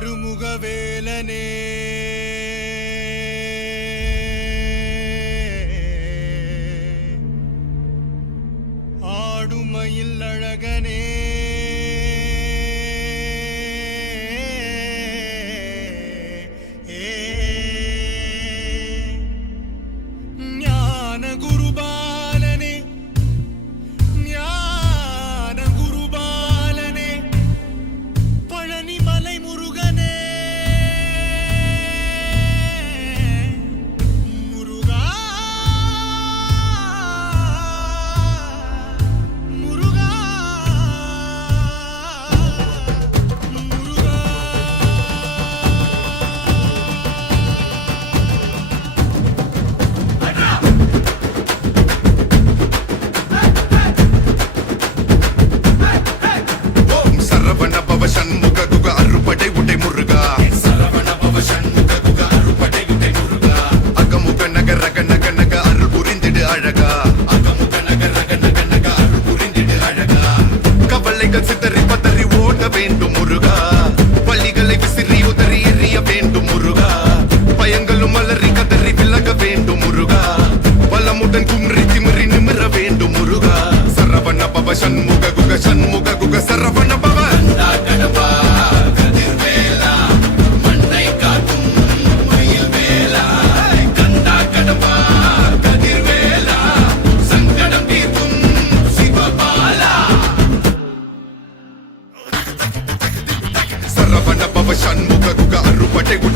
ஆறுமுகவேலனே ஆடுமையில் அழகனே.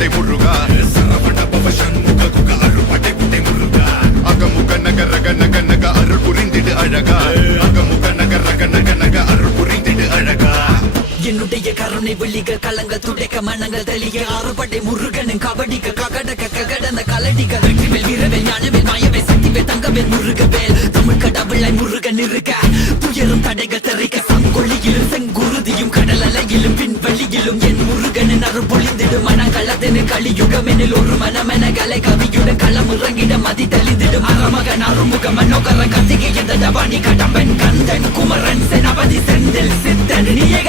அறுபடை முருகா. சரவண பவ சண்முக குக அறுபடை உடை முருகா அகமுக நக ரக நக நக அருள் புரிந்திடு அழகா. அகமுக நக ரக நக நக அருள் புரிந்திடு அழகா. என்னுடைய கருணை வெளிக கலங்க துடைக்க மனங்கள் தெளிய ஆறுபடை முருகனும் கபடிக்க ககடக்க ககடன கலடிக்க வெற்றிவேல் வீரவேல் ஞானவேல் மாயவேல் சக்திவேல் தங்கவேல் முருகவேல் தமிழ் கடவுளாய் முருகன் இருக்க துயரும் தடைகள் தெறிக்க. சங்கொழியிலும் செங்குருதியும் கடல் அலையிலும் விண்வெளியிலும் என் முருகனின் அருள் பொழிந்திடும் ஒரு மனமென கலை கவியுடன் களம் இறங்கிட மதி தெளிந்திடும் அகமகன் அருமுக மனோகர கத்திகை எந்த டபானி கடம்பன் கந்தன் குமரன் செனபதி செந்தில் சித்தன் நீயே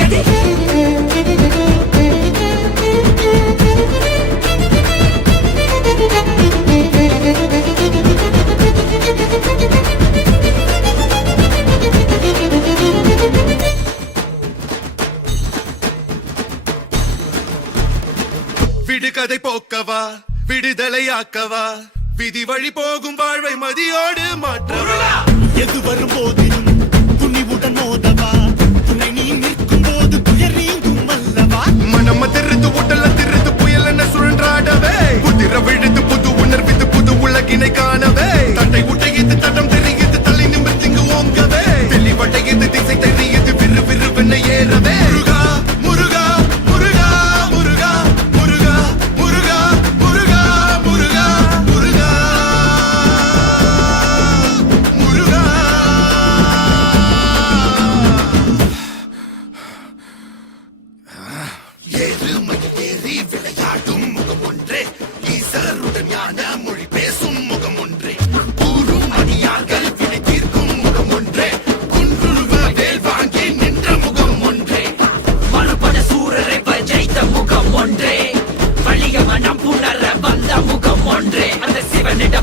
விடுகதை போக்கவா விடுதலையாக்கவா விதி வழி போகும் வாழ்வை மதியோடு மாற்றவா. எது வரும்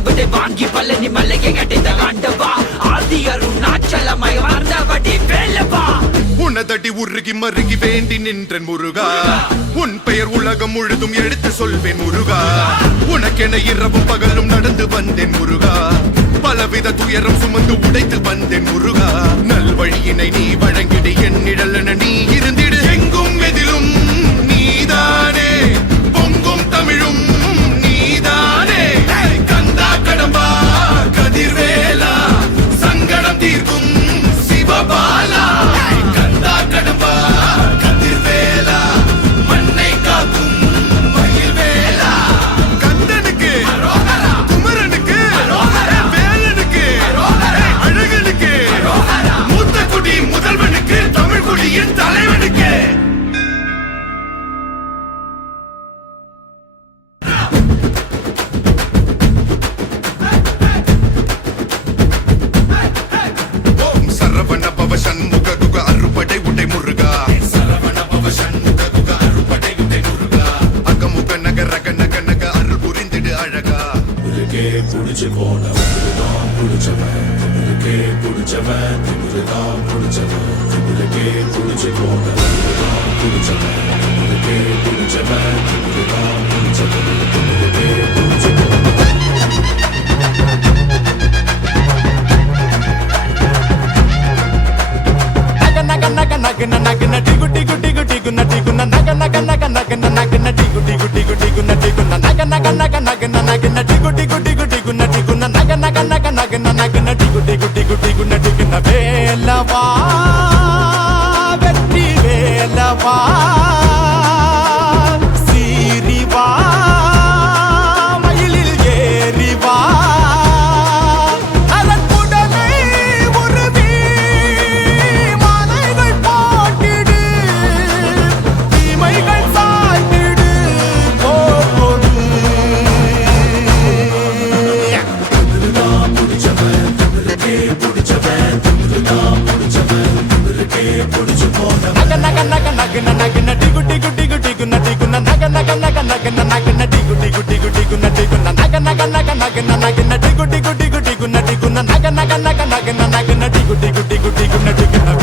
சிவனிடம் வாங்கி பழனி மலையை அடைந்த ஆண்டவா ஆதி அருணாச்சலமய வாழ்ந்தபடி வேலவா? உனதடி உருகி மருகி வேண்டி நின்றன் முருகா. உன் பெயர் உலகம் முழுதும் எடுத்து சொல்வேன் முருகா. உனக்கென இரவும் பகலும் நடந்து வந்தேன் முருகா. பலவித துயரம் சுமந்து உடைத்து வந்தேன் முருகா. நல்வழியினை நீ வழங்கிடு என் நிழலென நீ இருந்திட. புடிச்சவன் திமிருக்கே புடிச்சவன் திமிருதான் புடிச்சவன் திமிருக்கே புடிச்சு போன திமிருதான் புடிச்சவன் திமிருக்கே புடிச்சவன் திமிருதான் புடிச்சவன். నగ నగ నగ నగిన టిగు టిగు టిగు టిగున్న టిగున్న నగ నగ నగ నగిన నగిన టిగు టిగు టిగు టిగున్న టిగిన వేలవా వెట్టి వేలవా నగన నగన టిగు టిగు టిగు టిగున టిగున నగ నగ నగ నగన నగన టిగు టిగు టిగు టిగు టిగున టిగు